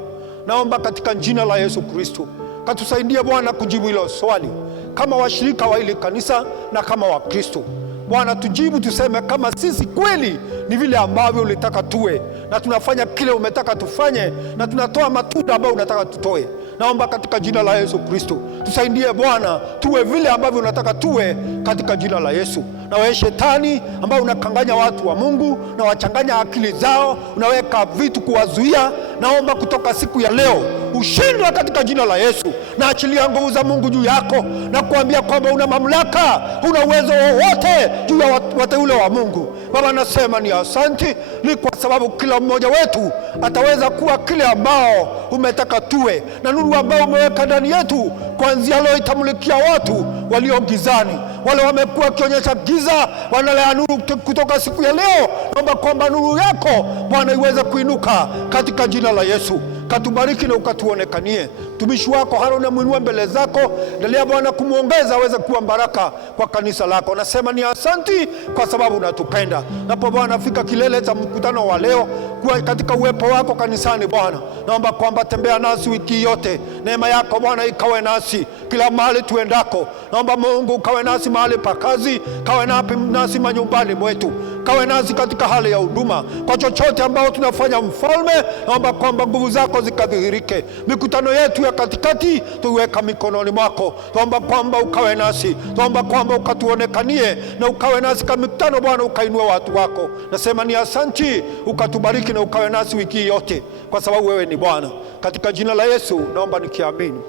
Naomba katika jina la Yesu Kristo katusaidie Bwana kujibu hilo swali kama washirika wa hili kanisa na kama wa Kristo. Bwana, tujibu, tuseme kama sisi kweli ni vile ambavyo ulitaka tuwe, na tunafanya kile umetaka tufanye, na tunatoa matunda ambayo unataka tutoe. Naomba katika jina la Yesu Kristo tusaidie Bwana, tuwe vile ambavyo unataka tuwe katika jina la Yesu. Na wewe shetani ambao unakanganya watu wa Mungu na wachanganya akili zao, unaweka vitu kuwazuia, naomba kutoka siku ya leo ushindwe katika jina la Yesu. Na achilia nguvu za Mungu juu yako na kuambia kwamba una mamlaka, una uwezo wowote juu ya wateule wa Mungu. Baba, nasema ni asante, ni kwa sababu kila mmoja wetu ataweza kuwa kile ambao umetaka tuwe, na nuru ambao umeweka ndani yetu kuanzia leo itamulikia watu walio gizani. Wale wamekuwa kionyesha giza, wanalea nuru kutoka siku ya leo. Naomba kwamba nuru yako Bwana iweze kuinuka katika jina la Yesu. Katubariki na ukatuonekanie. Mtumishi wako Haruna mwinua mbele zako, endelea Bwana kumuongeza aweze kuwa baraka kwa kanisa lako. Nasema ni asanti kwa sababu unatupenda. Napo Bwana fika kilele cha mkutano wa leo kuwa katika uwepo wako kanisani Bwana. Naomba kwamba tembea nasi wiki yote. Neema yako Bwana ikawe nasi kila mahali tuendako. Naomba Mungu kawe nasi mahali pa kazi, kawe nasi manyumbani mwetu, kawe nasi katika hali ya huduma. Kwa chochote ambao tunafanya Mfalme, naomba kwamba nguvu zako zikadhihirike. Mikutano yetu ya katikati tuweka mikononi mwako. Naomba kwamba ukawe nasi, naomba kwamba ukatuonekanie na ukawe nasi kwa mikutano Bwana, ukainua watu wako. Nasema ni asanti, ukatubariki na ukawe nasi wiki yote kwa sababu wewe ni Bwana. Katika jina la Yesu naomba nikiamini.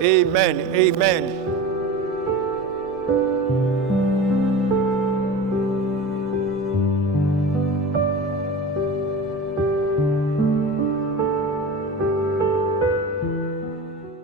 Amen. Amen.